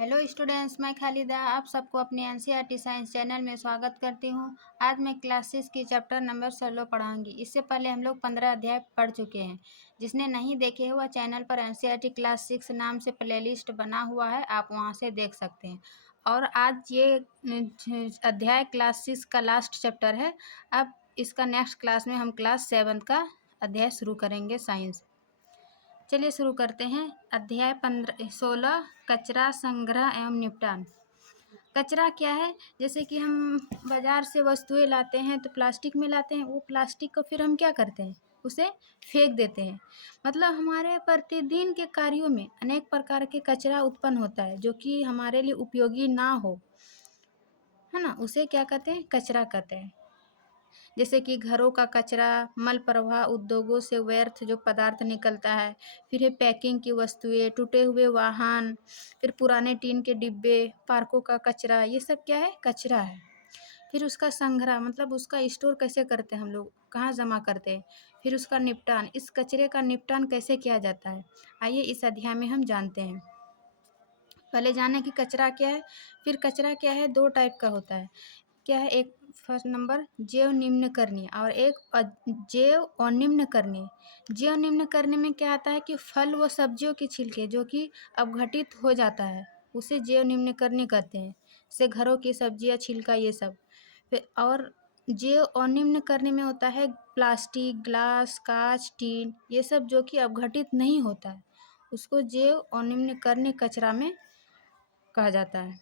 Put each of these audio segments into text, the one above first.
Hello students, मैं खालिदा आप सबको अपने एनसीईआरटी साइंस चैनल में स्वागत करती हूँ। आज मैं क्लास 6 की चैप्टर नंबर 16 पढ़ाऊँगी। इससे पहले हम लोग 15 अध्याय पढ़ चुके हैं। जिसने नहीं देखे हुआ चैनल पर एनसीईआरटी क्लास 6 नाम से प्लेलिस्ट बना हुआ है, आप वहाँ से देख सकते हैं। और आज ये अध्याय क्लास 6 का लास्ट चैप्टर है। अब इसका नेक्स्ट क्लास में हम क्लास 7 का अध्याय शुरू करेंगे साइंस। चलिए शुरू करते हैं। अध्याय 16 कचरा संग्रह एवं निपटान। कचरा क्या है? जैसे कि हम बाजार से वस्तुएं लाते हैं तो प्लास्टिक में लाते हैं। वो प्लास्टिक को फिर हम क्या करते हैं? उसे फेंक देते हैं। मतलब हमारे प्रतिदिन के कार्यों में अनेक प्रकार के कचरा उत्पन्न होता है जो कि हमारे लिए उपयोगी ना हो, है ना। उसे क्या कहते हैं? कचरा कहते हैं। जैसे कि घरों का कचरा, मल प्रवाह, उद्योगों से व्यर्थ जो पदार्थ निकलता है, फिर है पैकिंग की वस्तुएं, टूटे हुए वाहन, फिर पुराने टीन के डिब्बे, पार्कों का कचरा, ये सब क्या है? कचरा है। फिर उसका संग्रह मतलब उसका स्टोर कैसे करते हैं हम लोग, कहाँ जमा करते हैं। फिर उसका निपटान, इस कचरे का निपटान कैसे किया जाता है, आइए इस अध्याय में हम जानते हैं। पहले जाने कि कचरा क्या है। फिर कचरा क्या है, दो टाइप का होता है। क्या है? एक फर्स्ट नंबर जैव निम्न करणीय और एक जैव अनिम्न करणीय। जैव निम्न करने में क्या आता है कि फल व सब्जियों के छिलके जो कि अपघटित हो जाता है उसे जैव निम्न करणीय कहते हैं। जैसे घरों की सब्जियां, छिलका, ये सब। फिर और जैव अनिम्न करने में होता है प्लास्टिक, ग्लास, कांच, टीन, ये सब जो कि अपघटित नहीं होता है उसको जैव अनिम्न करणीय कचरा में कहा जाता है।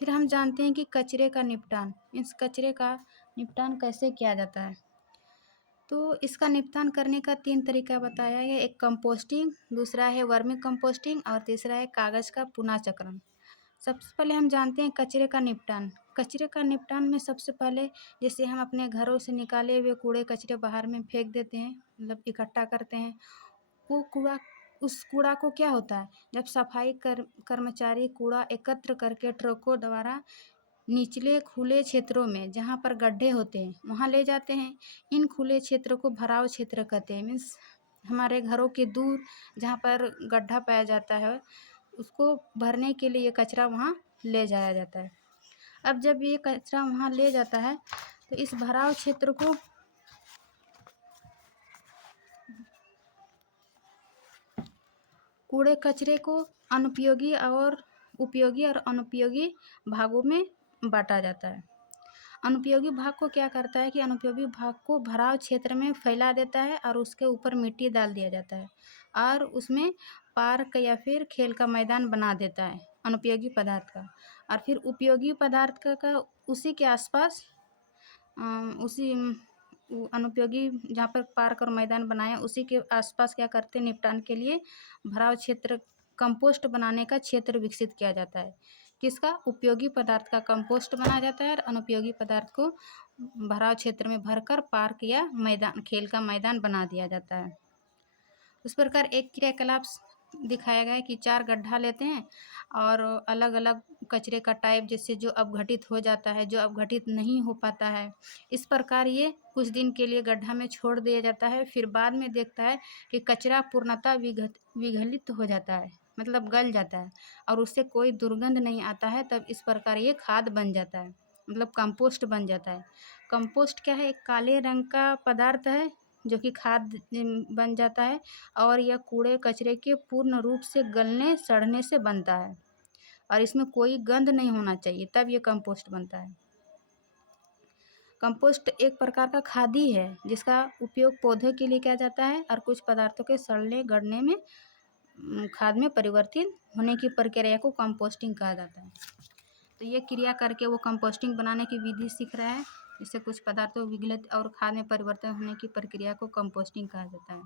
फिर हम जानते हैं कि कचरे का निपटान, इस कचरे का निपटान कैसे किया जाता है। तो इसका निपटान करने का 3 तरीका बताया गया। एक कंपोस्टिंग, दूसरा है वर्मी कंपोस्टिंग और तीसरा है कागज़ का पुनः चक्रण। सबसे पहले हम जानते हैं कचरे का निपटान। कचरे का निपटान में सबसे पहले जैसे हम अपने घरों से निकाले हुए कूड़े कचरे बाहर में फेंक देते हैं, मतलब इकट्ठा करते हैं। वो कूड़ा, उस कूड़ा को क्या होता है, जब सफाई कर्मचारी कूड़ा एकत्र करके ट्रकों द्वारा निचले खुले क्षेत्रों में जहाँ पर गड्ढे होते हैं वहाँ ले जाते हैं। इन खुले क्षेत्रों को भराव क्षेत्र कहते हैं। मीन्स हमारे घरों के दूर जहाँ पर गड्ढा पाया जाता है उसको भरने के लिए ये कचरा वहाँ ले जाया जाता है। अब जब ये कचरा वहाँ ले जाता है तो इस भराव क्षेत्र को कूड़े कचरे को अनुपयोगी और उपयोगी और अनुपयोगी भागों में बांटा जाता है। अनुपयोगी भाग को क्या करता है कि अनुपयोगी भाग को भराव क्षेत्र में फैला देता है और उसके ऊपर मिट्टी डाल दिया जाता है और उसमें पार्क या फिर खेल का मैदान बना देता है अनुपयोगी पदार्थ का। और फिर उपयोगी पदार्थ का उसी के आसपास उसी अनुपयोगी जहाँ पर पार्क और मैदान बनाया उसी के आसपास क्या करते हैं, निपटान के लिए भराव क्षेत्र, कंपोस्ट बनाने का क्षेत्र विकसित किया जाता है। किसका? उपयोगी पदार्थ का कंपोस्ट बनाया जाता है और अनुपयोगी पदार्थ को भराव क्षेत्र में भरकर पार्क या मैदान, खेल का मैदान बना दिया जाता है। उस प्रकार एक क्रियाकलाप दिखाया गया है कि 4 गड्ढा लेते हैं और अलग अलग कचरे का टाइप, जैसे जो अपघटित हो जाता है, जो अपघटित नहीं हो पाता है, इस प्रकार ये कुछ दिन के लिए गड्ढा में छोड़ दिया जाता है। फिर बाद में देखता है कि कचरा पूर्णतः विघटित हो जाता है, मतलब गल जाता है और उससे कोई दुर्गंध नहीं आता है। तब इस प्रकार ये खाद बन जाता है, मतलब कंपोस्ट बन जाता है। कंपोस्ट क्या है? एक काले रंग का पदार्थ है जो कि खाद बन जाता है और यह कूड़े कचरे के पूर्ण रूप से गलने सड़ने से बनता है और इसमें कोई गंध नहीं होना चाहिए, तब ये कंपोस्ट बनता है। कंपोस्ट एक प्रकार का खाद ही है जिसका उपयोग पौधे के लिए किया जाता है और कुछ पदार्थों के सड़ने गड़ने में खाद में परिवर्तित होने की प्रक्रिया को कंपोस्टिंग कहा जाता है। तो ये क्रिया करके वो कंपोस्टिंग बनाने की विधि सीख रहा है, जिससे कुछ पदार्थों विघटित और खाद में परिवर्तन होने की प्रक्रिया को कंपोस्टिंग कहा जाता है।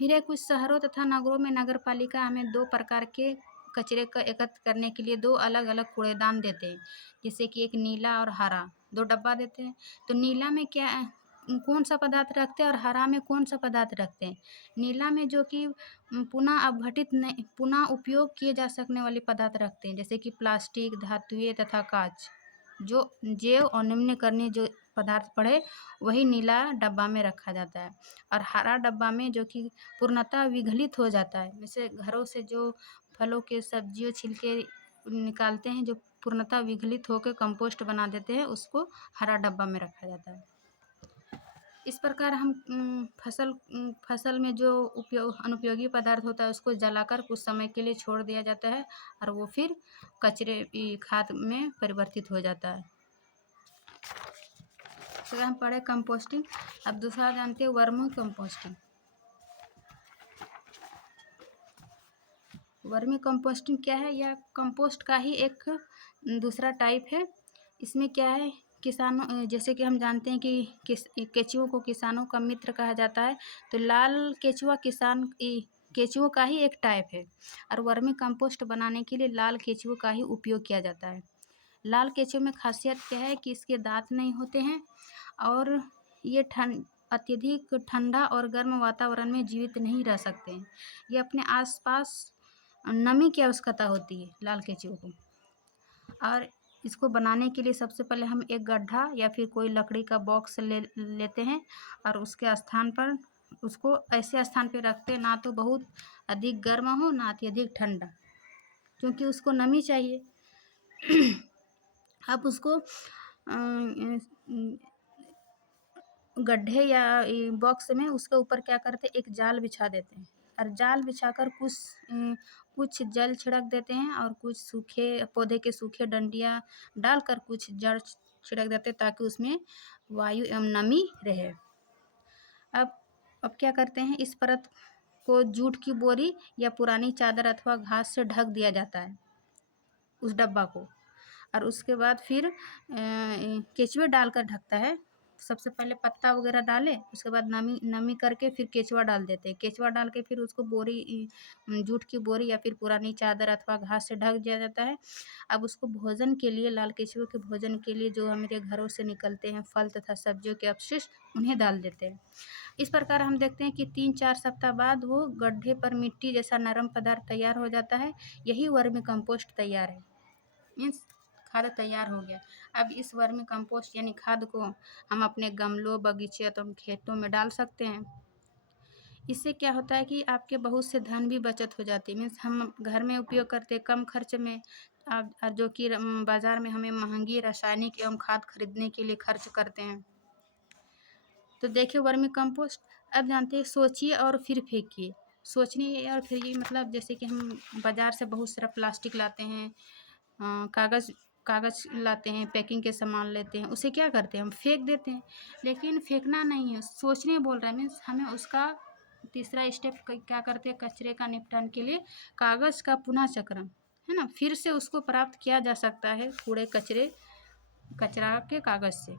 फिर है कुछ शहरों तथा नगरों में नगर पालिका हमें 2 प्रकार के कचरे का एकत्र करने के लिए 2 अलग अलग कूड़ेदान देते हैं, जैसे कि एक नीला और हरा, 2 डब्बा देते हैं। तो नीला में क्या कौन सा पदार्थ रखते हैं और हरा में कौन सा पदार्थ रखते हैं? नीला में जो कि पुनः अपघटित नहीं, पुनः उपयोग किए जा सकने वाले पदार्थ रखते हैं, जैसे कि प्लास्टिक, धातुएं तथा कांच। जो जैव अनिम्नकरणीय जो पदार्थ पड़े वही नीला डब्बा में रखा जाता है और हरा डब्बा में जो कि पूर्णतः विघटित हो जाता है, जैसे घरों से जो फलों के, सब्जियों, छिलके निकालते हैं, जो पूर्णतः विघलित होकर कंपोस्ट बना देते हैं, उसको हरा डब्बा में रखा जाता है। इस प्रकार हम फसल में जो अनुपयोगी पदार्थ होता है उसको जलाकर कुछ समय के लिए छोड़ दिया जाता है और वो फिर कचरे खाद में परिवर्तित हो जाता है। तो हम पढ़े कंपोस्टिंग। अब दूसरा जानते हैं वर्मी कंपोस्टिंग। वर्मी कंपोस्टिंग क्या है? यह कंपोस्ट का ही एक दूसरा टाइप है। इसमें क्या है, किसानों, जैसे कि हम जानते हैं कि केचुओं को किसानों का मित्र कहा जाता है, तो लाल केचुआ केचुओं का ही एक टाइप है और वर्मी कंपोस्ट बनाने के लिए लाल केचुओं का ही उपयोग किया जाता है। लाल केचुए में खासियत क्या है कि इसके दांत नहीं होते हैं और ये अत्यधिक ठंडा और गर्म वातावरण में जीवित नहीं रह सकते हैं। ये अपने आसपास नमी की आवश्यकता होती है लाल केचुओं को। और इसको बनाने के लिए सबसे पहले हम एक गड्ढा या फिर कोई लकड़ी का बॉक्स लेते हैं और उसके स्थान पर उसको ऐसे स्थान पर रखते हैं, ना तो बहुत अधिक गर्म हो ना अत्यधिक ठंडा, क्योंकि उसको नमी चाहिए। आप उसको गड्ढे या बॉक्स में उसके ऊपर क्या करते हैं, एक जाल बिछा देते हैं और जाल बिछाकर कुछ जल छिड़क देते हैं और कुछ सूखे पौधे के सूखे डंडियाँ डालकर कुछ जड़ छिड़क देते हैं ताकि उसमें वायु एवं नमी रहे। अब क्या करते हैं, इस परत को जूट की बोरी या पुरानी चादर अथवा घास से ढक दिया जाता है उस डब्बा को, और उसके बाद फिर केचुए डालकर ढकता है। सबसे पहले पत्ता वगैरह डाले, उसके बाद नमी करके फिर केचुआ डाल देते हैं। केचुआ डाल के फिर उसको जूट की बोरी या फिर पुरानी चादर अथवा घास से ढक दिया जाता है। अब उसको भोजन के लिए, लाल केचुए के भोजन के लिए जो हमारे घरों से निकलते हैं फल तथा सब्जियों के अवशिष्ट, उन्हें डाल देते हैं। इस प्रकार हम देखते हैं कि 3-4 सप्ताह बाद वो गड्ढे पर मिट्टी जैसा नरम पदार्थ तैयार हो जाता है। यही वर्मी कंपोस्ट तैयार है, मीन्स खाद तैयार हो गया। अब इस वर्मी कंपोस्ट यानी खाद को हम अपने गमलों, बगीचे अथवा खेतों में डाल सकते हैं। इससे क्या होता है कि आपके बहुत से धन भी बचत हो जाती है, मीन्स हम घर में उपयोग करते कम खर्च में, जो कि बाज़ार में हमें महंगी रासायनिक एवं खाद खरीदने के लिए खर्च करते हैं। तो देखिए वर्मी कंपोस्ट। अब जानते हैं सोचिए और फिर फेंकिए। सोचने और फिर ये मतलब जैसे कि हम बाज़ार से बहुत सारा प्लास्टिक लाते हैं, कागज़ लाते हैं, पैकिंग के सामान लेते हैं, उसे क्या करते हैं, हम फेंक देते हैं। लेकिन फेंकना नहीं है, सोचने बोल रहा है, मीन्स हमें उसका तीसरा स्टेप क्या करते हैं, कचरे का निपटान के लिए कागज़ का पुनः चक्रण, है ना, फिर से उसको प्राप्त किया जा सकता है कचरा के कागज़ से।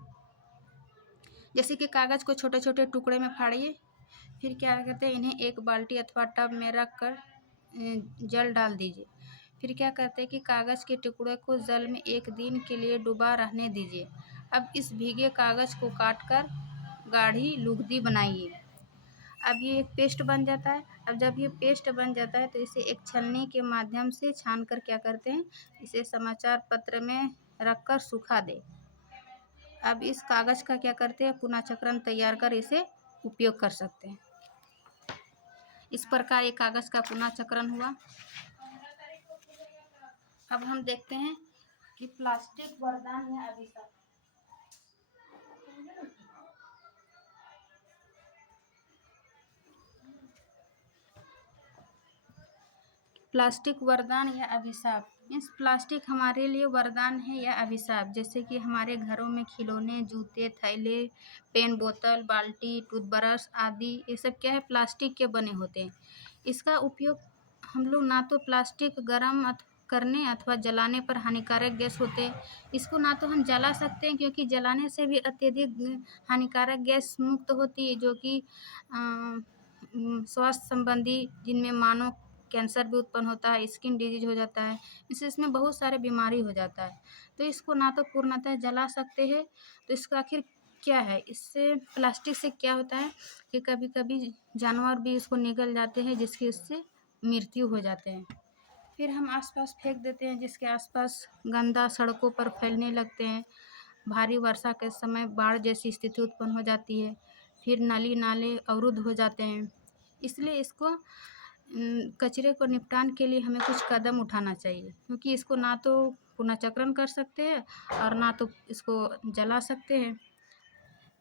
जैसे कि कागज़ को छोटे छोटे टुकड़े में फाड़िए, फिर क्या करते हैं, इन्हें एक बाल्टी अथवा टब में रख कर जल डाल दीजिए। फिर क्या करते हैं कि कागज़ के टुकड़े को जल में 1 दिन के लिए डुबा रहने दीजिए। अब इस भीगे कागज़ को काटकर गाढ़ी लुगदी बनाइए। अब ये एक पेस्ट बन जाता है। अब जब ये पेस्ट बन जाता है तो इसे एक छलनी के माध्यम से छानकर क्या करते हैं, इसे समाचार पत्र में रखकर सुखा दें। अब इस कागज़ का क्या करते हैं, पुनः चक्रण तैयार कर इसे उपयोग कर सकते हैं। इस प्रकार ये कागज़ का पुनः चक्रण हुआ। अब हम देखते हैं कि प्लास्टिक वरदान या अभिशाप। प्लास्टिक वरदान या अभिशाप, मीन्स प्लास्टिक हमारे लिए वरदान है या अभिशाप। जैसे कि हमारे घरों में खिलौने, जूते, थैले, पेन, बोतल, बाल्टी, टूथब्रश आदि ये सब क्या है, प्लास्टिक के बने होते हैं। इसका उपयोग हम लोग ना तो प्लास्टिक गर्म करने अथवा जलाने पर हानिकारक गैस होते हैं, इसको ना तो हम जला सकते हैं क्योंकि जलाने से भी अत्यधिक हानिकारक गैस मुक्त होती है, जो कि स्वास्थ्य संबंधी, जिनमें मानव कैंसर भी उत्पन्न होता है, स्किन डिजीज हो जाता है, इसमें बहुत सारे बीमारी हो जाता है। तो इसको ना तो पूर्णतः जला सकते हैं, तो इसका आखिर क्या है, इससे प्लास्टिक से क्या होता है कि कभी कभी जानवर भी इसको निगल जाते हैं, जिसकी उससे मृत्यु हो जाते हैं। फिर हम आसपास फेंक देते हैं, जिसके आसपास गंदा सड़कों पर फैलने लगते हैं। भारी वर्षा के समय बाढ़ जैसी स्थिति उत्पन्न हो जाती है। फिर नाली नाले अवरुद्ध हो जाते हैं। इसलिए इसको कचरे को निपटान के लिए हमें कुछ कदम उठाना चाहिए, क्योंकि इसको ना तो पुनर्चक्रण कर सकते हैं और ना तो इसको जला सकते हैं।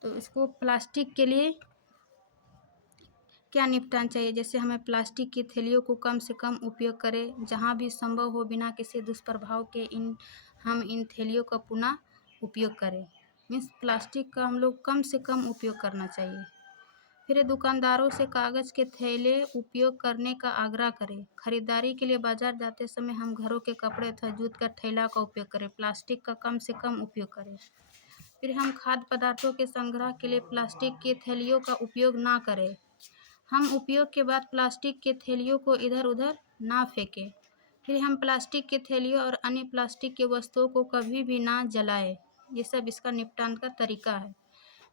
तो इसको प्लास्टिक के लिए क्या निपटान चाहिए? जैसे हमें प्लास्टिक की थैलियों को कम से कम उपयोग करें, जहाँ भी संभव हो बिना किसी दुष्प्रभाव के हम इन थैलियों का पुनः उपयोग करें। मीन्स प्लास्टिक का हम लोग कम से कम उपयोग करना चाहिए। फिर दुकानदारों से कागज़ के थैले उपयोग करने का आग्रह करें। खरीदारी के लिए बाजार जाते समय हम घरों के कपड़े अथवा जूट का थैला का उपयोग करें, प्लास्टिक का कम से कम उपयोग करें। फिर हम खाद्य पदार्थों के संग्रह के लिए प्लास्टिक की थैलियों का उपयोग ना करें। हम उपयोग के बाद प्लास्टिक के थैलियों को इधर उधर ना फेंकें। फिर हम प्लास्टिक के थैलियों और अन्य प्लास्टिक के वस्तुओं को कभी भी ना जलाएं। ये सब इसका निपटान का तरीका है।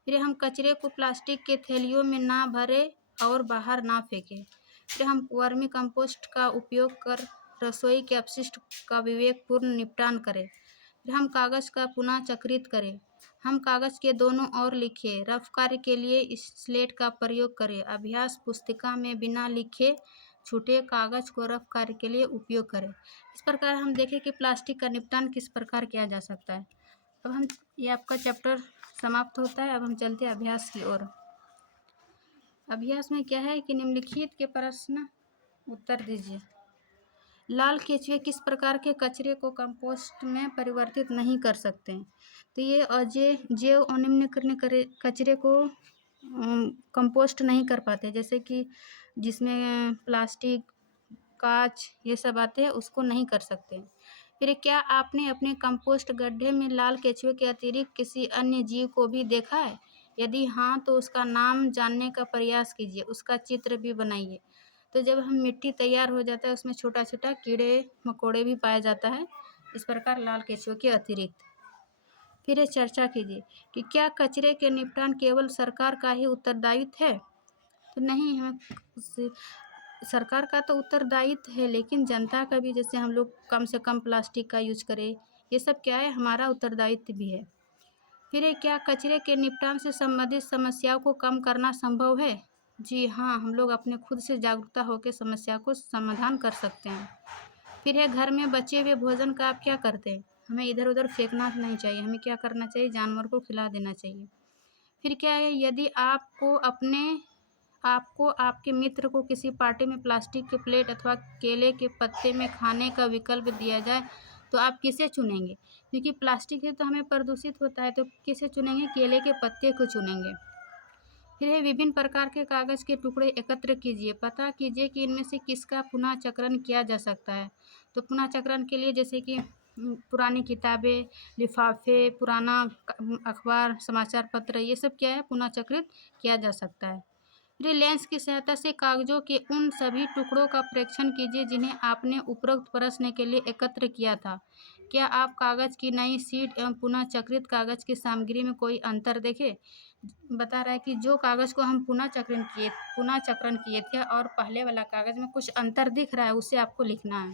फिर हम कचरे को प्लास्टिक के थैलियों में ना भरें और बाहर ना फेंकें। फिर हम वर्मी कंपोस्ट का उपयोग कर रसोई के अपशिष्ट का विवेकपूर्ण निपटान करें। फिर हम कागज़ का पुनः चक्रित करें। हम कागज़ के दोनों ओर लिखें। रफ कार्य के लिए स्लेट का प्रयोग करें। अभ्यास पुस्तिका में बिना लिखे छूटे कागज़ को रफ कार्य के लिए उपयोग करें। इस प्रकार हम देखें कि प्लास्टिक का निपटान किस प्रकार किया जा सकता है। अब हम ये आपका चैप्टर समाप्त होता है। अब हम चलते हैं अभ्यास की ओर। अभ्यास में क्या है कि निम्नलिखित के प्रश्न उत्तर दीजिए। लाल केंचुए किस प्रकार के कचरे को कंपोस्ट में परिवर्तित नहीं कर सकते हैं? तो ये जैव और निम्नलिखित कचरे को कंपोस्ट नहीं कर पाते, जैसे कि जिसमें प्लास्टिक, कांच ये सब आते हैं, उसको नहीं कर सकते। फिर क्या आपने अपने कंपोस्ट गड्ढे में लाल केंचुए के अतिरिक्त किसी अन्य जीव को भी देखा है? यदि हाँ, तो उसका नाम जानने का प्रयास कीजिए, उसका चित्र भी बनाइए। तो जब हम मिट्टी तैयार हो जाता है, उसमें छोटा छोटा कीड़े मकोड़े भी पाया जाता है, इस प्रकार लाल केंचुए के अतिरिक्त। फिर ये चर्चा कीजिए कि क्या कचरे के निपटान केवल सरकार का ही उत्तरदायित्व है? तो नहीं, हमें सरकार का तो उत्तरदायित्व है, लेकिन जनता का भी, जैसे हम लोग कम से कम प्लास्टिक का यूज करें, ये सब क्या है, हमारा उत्तरदायित्व भी है। फिर क्या कचरे के निपटान से संबंधित समस्याओं को कम करना संभव है? जी हाँ, हम लोग अपने खुद से जागरूकता होकर समस्या को समाधान कर सकते हैं। फिर है घर में बचे हुए भोजन का आप क्या करते हैं? हमें इधर उधर फेंकना नहीं चाहिए, हमें क्या करना चाहिए, जानवर को खिला देना चाहिए। फिर क्या है, यदि आपको आपके मित्र को किसी पार्टी में प्लास्टिक के प्लेट अथवा केले के पत्ते में खाने का विकल्प दिया जाए, तो आप किसे चुनेंगे? क्योंकि प्लास्टिक से तो हमें प्रदूषित होता है, तो किसे चुनेंगे? केले के पत्ते को चुनेंगे। फिर है विभिन्न प्रकार के कागज़ के टुकड़े एकत्र कीजिए, पता कीजिए कि इनमें से किसका पुनः चक्रण किया जा सकता है। तो पुनः चक्रण के लिए जैसे कि पुरानी किताबें, लिफाफे, पुराना अखबार, समाचार पत्र, ये सब क्या है, पुनः चक्रित किया जा सकता है। फिर लेंस की सहायता से कागजों के उन सभी टुकड़ों का परीक्षण कीजिए जिन्हें आपने उपरोक्त प्रश्न के लिए एकत्र किया था। क्या आप कागज की नई शीट एवं पुनः चक्रित कागज की सामग्री में कोई अंतर देखे? बता रहा है कि जो कागज को हम पुनः चक्रण किए थे और पहले वाला कागज में कुछ अंतर दिख रहा है, उसे आपको लिखना है।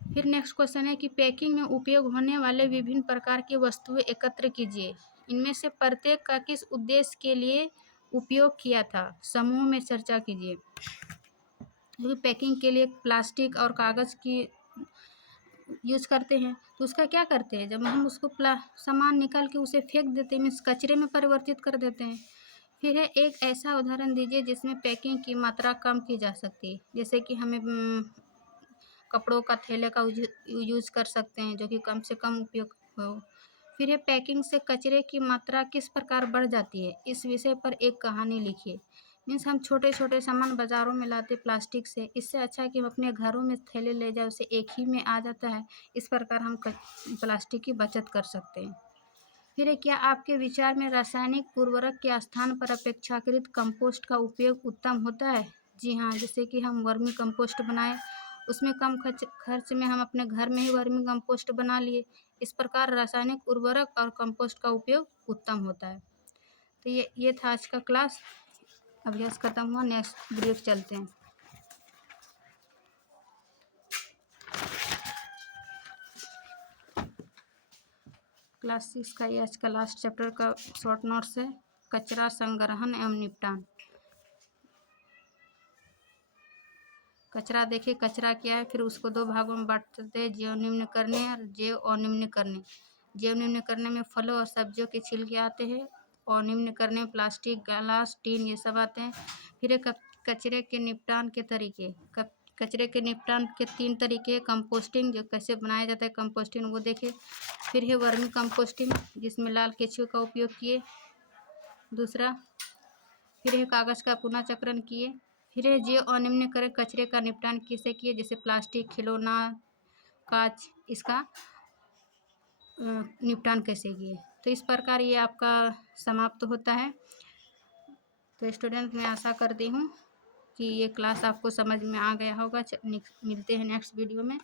फिर नेक्स्ट क्वेश्चन है कि पैकिंग में उपयोग होने वाले विभिन्न प्रकार की वस्तुएं एकत्र कीजिए। इनमें से प्रत्येक का किस उद्देश्य के लिए उपयोग किया था? समूह में चर्चा कीजिए। पैकिंग के लिए प्लास्टिक और कागज़ की यूज करते हैं, तो उसका क्या करते हैं, जब हम उसको सामान निकाल के उसे फेंक देते हैं, मीन्स कचरे में परिवर्तित कर देते हैं। फिर है एक ऐसा उदाहरण दीजिए जिसमें पैकिंग की मात्रा कम की जा सकती है, जैसे कि हमें कपड़ों का थैले का यूज कर सकते हैं जो कि कम से कम उपयोग हो। फिर है पैकिंग से कचरे की मात्रा किस प्रकार बढ़ जाती है, इस विषय पर एक कहानी लिखिए। मीन्स हम छोटे छोटे सामान बाज़ारों में लाते प्लास्टिक से, इससे अच्छा है कि हम अपने घरों में थैले ले जाए, उसे एक ही में आ जाता है। इस प्रकार हम प्लास्टिक की बचत कर सकते हैं। फिर है क्या आपके विचार में रासायनिक उर्वरक के स्थान पर अपेक्षाकृत कंपोस्ट का उपयोग उत्तम होता है? जी हाँ, जैसे कि हम वर्मी कंपोस्ट बनाए, उसमें कम खर्च में हम अपने घर में ही वर्मी कंपोस्ट बना लिए। इस प्रकार रासायनिक उर्वरक और कंपोस्ट का उपयोग उत्तम होता है। तो ये था आज का क्लास। अभ्यास खत्म हुआ, नेक्स्ट ब्रेक चलते हैं। क्लास 6 का ये आज का लास्ट चैप्टर का शॉर्ट नोट्स है, कचरा संग्रहण एवं निपटान। कचरा देखिए कचरा क्या है, फिर उसको दो भागों में बांट सकते हैं, जैव निम्न करने और जैव अनिम्न करने। जैव निम्न करने में फलों और सब्जियों के छिलके आते हैं, और निम्न करने में प्लास्टिक, ग्लास, टीन ये सब आते हैं। फिर एक कचरे के निपटान के तरीके। कचरे के निपटान के 3 तरीके। कंपोस्टिंग, जो कैसे बनाया जाता है कंपोस्टिंग वो देखें। फिर है वर्मी कंपोस्टिंग, जिसमें लाल केंचुए का उपयोग किए। दूसरा फिर है कागज़ का पुनः चक्रण किए। फिर है जैव अनिम्न करे कचरे का निपटान किसे किए, जैसे प्लास्टिक, खिलौना, कांच, इसका निपटान कैसे किए। तो इस प्रकार ये आपका समाप्त होता है। तो स्टूडेंट मैं आशा करती हूँ कि ये क्लास आपको समझ में आ गया होगा। मिलते हैं नेक्स्ट वीडियो में।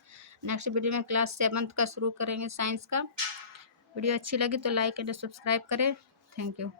नेक्स्ट वीडियो में क्लास 7th का शुरू करेंगे, साइंस का। वीडियो अच्छी लगी तो लाइक एंड सब्सक्राइब करें। Thank you.